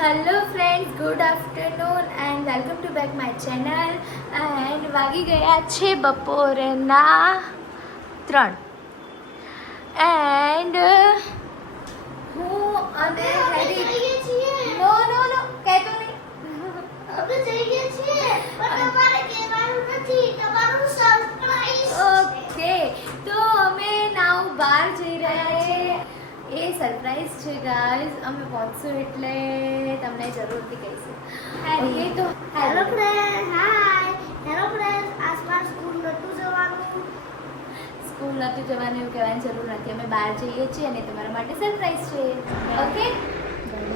Hello friends good afternoon and welcome to back my channel and વાગી ગયા છે બપોરના ત્રણ. એન્ડ હું અને હેરી નો નો નો કહેતો નહીં. સરપ્રાઈઝ છે ગાઈઝ અમે પહોંચશું એટલે તમને જરૂરથી કહીશું. હેરી તો hello friend hi hello friend આસપાસ સ્કૂલ નતું જવાનું. સ્કૂલ નથી જવાનું એવું કહેવાની જરૂર નથી. અમે બહાર જઈએ છીએ અને તમારા માટે સરપ્રાઈઝ છે. ઓકે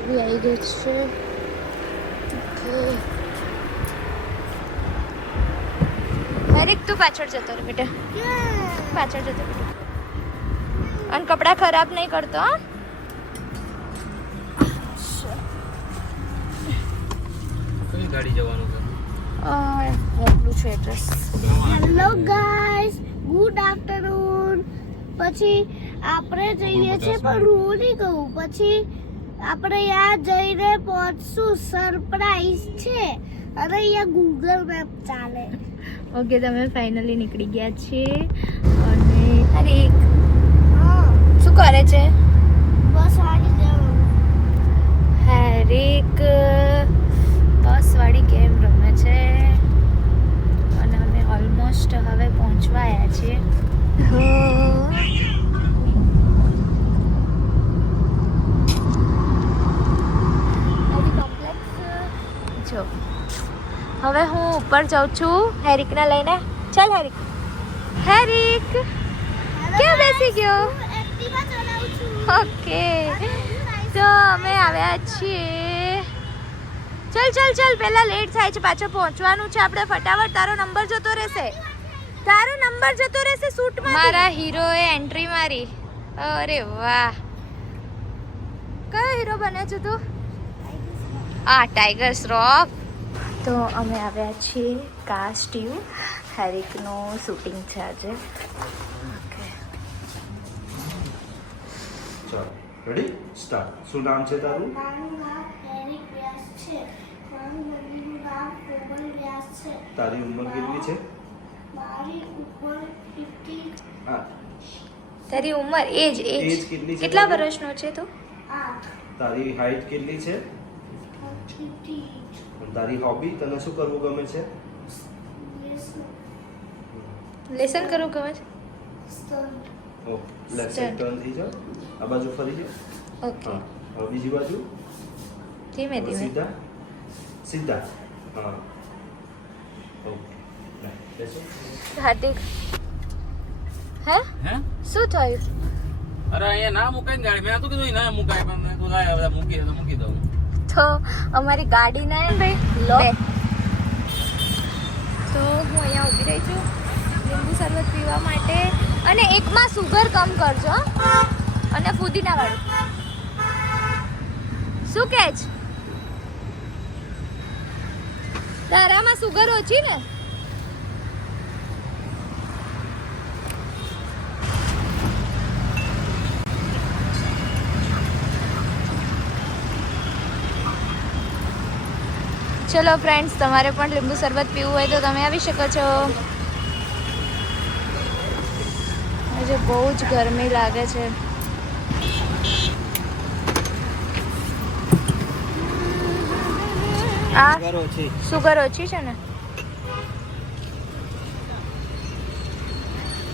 બી આવી ગઈ છે. હરેક તું પાછળ જતો રહે બેટા. પાછળ જતો રહે અને કપડાં ખરાબ નહીં કરતો હો? કઈ ગાડી જવાનું છે? મોકલું છું address hello guys good afternoon પછી આપણે જઈએ છીએ પણ હું નહીં કહું. પછી આપણે યા જઈને પહોંચશું. સરપ્રાઈઝ છે. અને અહીંયા ગૂગલ મેપ ચાલે. ઓકે તમે ફાઇનલી નીકળી ગયા છે અને અરે હા. શું કરે છે બસ આવી જવાનું હેરિક બસ વાળી ગેમ રમે છે અને અમે ઓલમોસ્ટ હવે પહોંચવા આવ્યા છીએ જો હવે હું ઉપર જાઉં છું હેરિકને લઈને. ચાલ હેરિક. હેરિક ક્યાં બેસી ગયો? હું એક્ટિવા ચલાવું છું. ઓકે. તો અમે આવ્યા છીએ. ચલ ચલ ચલ. પેલા લેટ થાય છે પાછો પહોંચવાનું છે આપણે. ફટાફટ તારો નંબર જતો રહેશે. તારો નંબર જતો રહેશે શૂટમાં મારા હીરોએ એન્ટ્રી મારી. અરે વાહ. કયો હીરો બને છે તું? આ ટાઈગર શ્રોફ તો અમે આવ્યા છીએ કાસ્ટ યુ હેરિકનું શૂટિંગ છે આજે. ઓકે ચાલો રેડી સ્ટાર્ટ શું નામ છે તારું? મારું નામ હેરિક વ્યાસ છે. મારું મમ્મીનું નામ કોમલ વ્યાસ છે. તારી ઉંમર કેટલી છે? મારી ઉંમર તારી ઉંમર એજ એજ કેટલી? વર્ષનો છે તું? તારી હાઈટ કેટલી છે? તારી હોબી તને શું કરવું ગમે છે? લેસન કરવું ગમે છે? ઓકે. સાઈડ ટર્ન થઈ જાઓ આ બાજુ ફરી જાઓ. ઓકે હા. હવે બીજી બાજુ? ધીમે ધીમે. સીધા? સીધા. હા. ઓકે હા. હાર્દિક. હે? હે? શું થયું? અરે અહીંયા ના મુકાય ને ગાડી. મેં તો કીધું ના મુકાય પણ મેં તો લાય હવે મૂકી મૂકી દઉં. તો અમારી ગાડી ના ભાઈ લો. તો હું અહીંયા ઊભી રહી છું. લીંબુ શરબત પીવા માટે. અને એકમાં સુગર કમ કરજો. અને ફુદીના વાળું શું કે તારામાં સુગર ઓછી ને? ચલો ફ્રેન્ડ્સ તમારે પણ લીંબુ શરબત પીવું હોય તો તમે આવી શકો છો. આજે બહુ જ ગરમી લાગે છે. આ સુગર ઓછી. છે ને?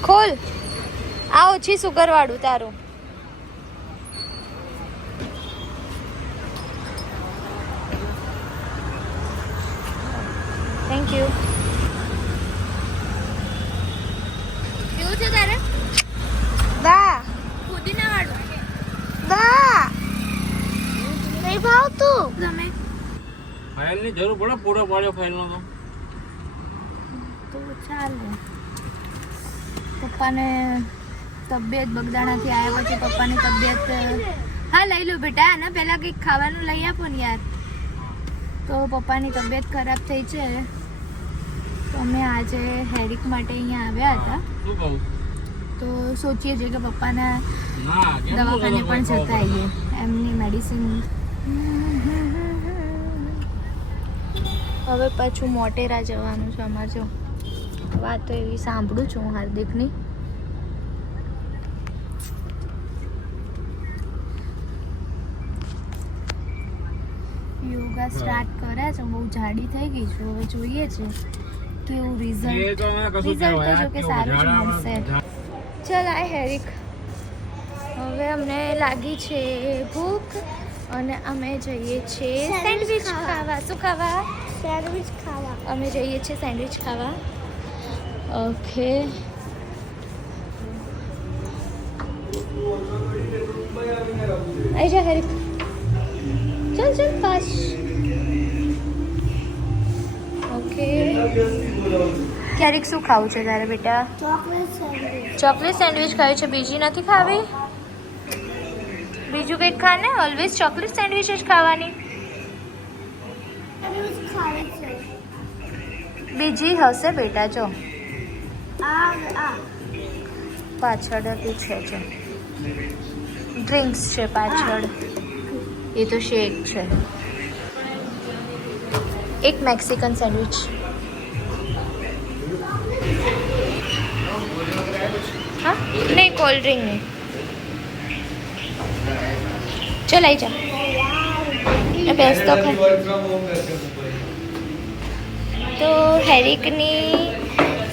ખોલ. આ ઓછી સુગર વાળું તારું. થેન્ક યુ કેવું છે તારે? દા પુદીના વાળું દા નહીં ભાવતું. તમે ફાઇલની જરૂર પડે પૂરો પાડ્યો ફાઇલ નો તો. તો ચાલે. પપ્પાને તબિયત બગદાણાથી આવ્યા પછી પપ્પાની તબિયત હા લઈ લો બેટા. ને પહેલાં કંઈક ખાવાનું લઈ આપો ને યાર. તો પપ્પાની તબિયત ખરાબ થઈ છે. તો અમે આજે હેરિક માટે અહીંયા આવ્યા હતા. તો સોચીએ છીએ કે પપ્પાના દવાખાને પણ જતા આવીએ એમની મેડિસિન હવે પાછું મોટેરા જવાનું છે અમારે જો. વાત તો એવી સાંભળું છું હાર્દિકની. યોગા સ્ટાર્ટ કર્યા છે બહુ જાડી થઈ ગઈ છું હવે જોઈએ છે. કેવું એ રિઝલ્ટ તો રિઝલ્ટ તો કે સારું જ મળશે. ચલ આય હેરિક. હવે અમને લાગી છે ભૂખ અને અમે જઈએ છીએ સેન્ડવિચ. ખાવા. શું ખાવા? સેન્ડવિચ ખાવા. અમે જઈએ છીએ સેન્ડવિચ ખાવા. ઓકે ક્યારેક શું ખાવું છે તારે બેટા? Chocolate sandwich. ખાવી છે? બીજી નથી ખાવી? બીજું કંઈક ખા ને ઓલવેઝ ચોકલેટ સેન્ડવિચ જ ખાવાની. બીજી હશે બેટા જો. પાછળ હતી છે જો. ડ્રિંક્સ છે પાછળ. એ તો શેક છે. એક મેક્સિકન સેન્ડવિચ કોલ્ડ ડ્રિંક નહીં ચલ આવી જા. બેસ તો તો હેરિકની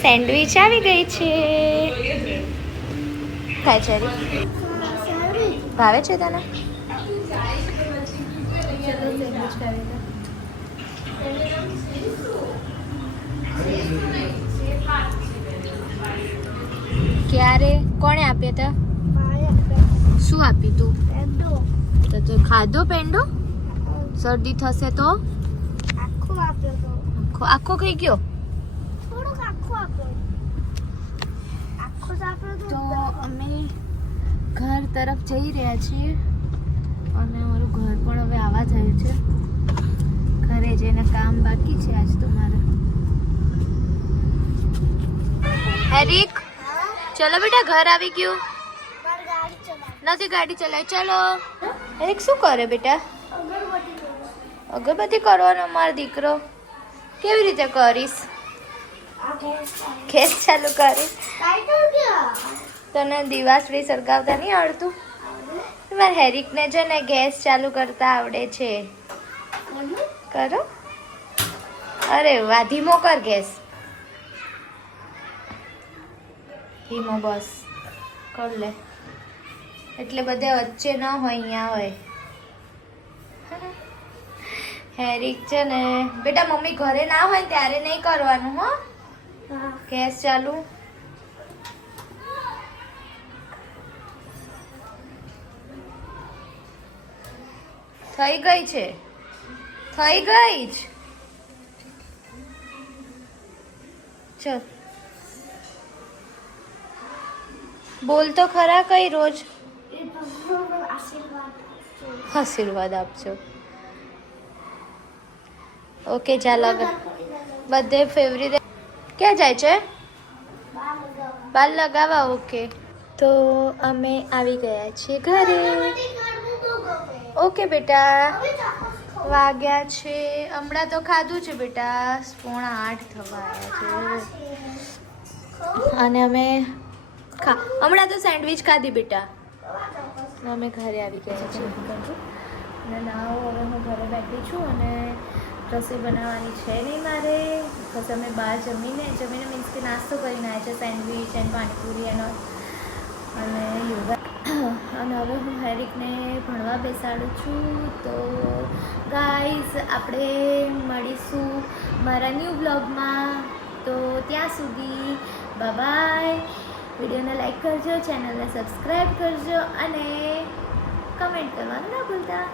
સેન્ડવિચ આવી ગઈ છે. હેરિક. ભાવે છે તને? સેન્ડવિચ ક્યારે કોણે આપ્યા હતા શું આપ્યું તું? તો તે ખાધો પેંડો? શરદી થશે તો? આખો આપ્યો તો. આખો આખો ખાઈ ગયો? થોડુંક આખું આપ્યો. આખું આપ્યો તો. અમે ઘર તરફ જઈ રહ્યા છીએ. અને અમારું ઘર પણ હવે આવા થયું છે. ઘરે જઈને કામ બાકી છે આજ તો મારે. હેરિક ચલો બેટા ઘર આવી ગયું. મારી નથી ગાડી ચલાવી. ચલો. એક શું કરે બેટા? અગરબત્તી કરવાનો મારો દીકરો. કેવી રીતે કરીશ? ખેસ ચાલુ. કરીશ તને દિવાસળી સળગાવતા નહીં આવડતું? મારે હેરિકને છે ને ગેસ ચાલુ કરતા આવડે છે. કરો. અરે વાહ ધીમો કર ગેસ. ધીમો બસ. કર લે. એટલે બધે વચ્ચે ન હોય અહીંયા હોય. હેરિક છે ને બેટા મમ્મી ઘરે ના હોય ત્યારે નહીં કરવાનું હો. ગેસ ચાલુ. થઈ ગઈ છે. થઈ ગઈ જ. ચલ. બોલ તો ખરા કઈ રોજ? આશીર્વાદ આપજો. ઓકે ચાલો બધે ફેવરી ક્યાં જાય છે. બાલ લગાવવા. ઓકે. તો અમે આવી ગયા છીએ ઘરે. ઓકે બેટા. વાગ્યા છે. હમણાં તો ખાધું છે બેટા. પોણા આઠ થવા આવ્યા છે. અને અમે ખા હમણાં તો સેન્ડવિચ ખાધી બેટા. અમે ઘરે આવી ગયા છીએ અને ના હવે હું ઘરે બેઠી છું અને રસોઈ બનાવવાની છે નહીં મારે. બસ અમે બહાર જમીને જમીને મીન્સ કે નાસ્તો કરીને આવ્યા છે સેન્ડવિચ એન્ડ પાણીપુરી એનો અને યોગા. અને હવે હું હેરિકને ભણવા બેસાડું છું. તો ગાઈઝ આપણે મળીશું મારા ન્યૂ બ્લોગમાં તો ત્યાં સુધી બાય વિડીયોને લાઇક કરજો ચેનલને સબસ્ક્રાઈબ કરજો અને કમેન્ટ કરવાનું ના ભૂલતા.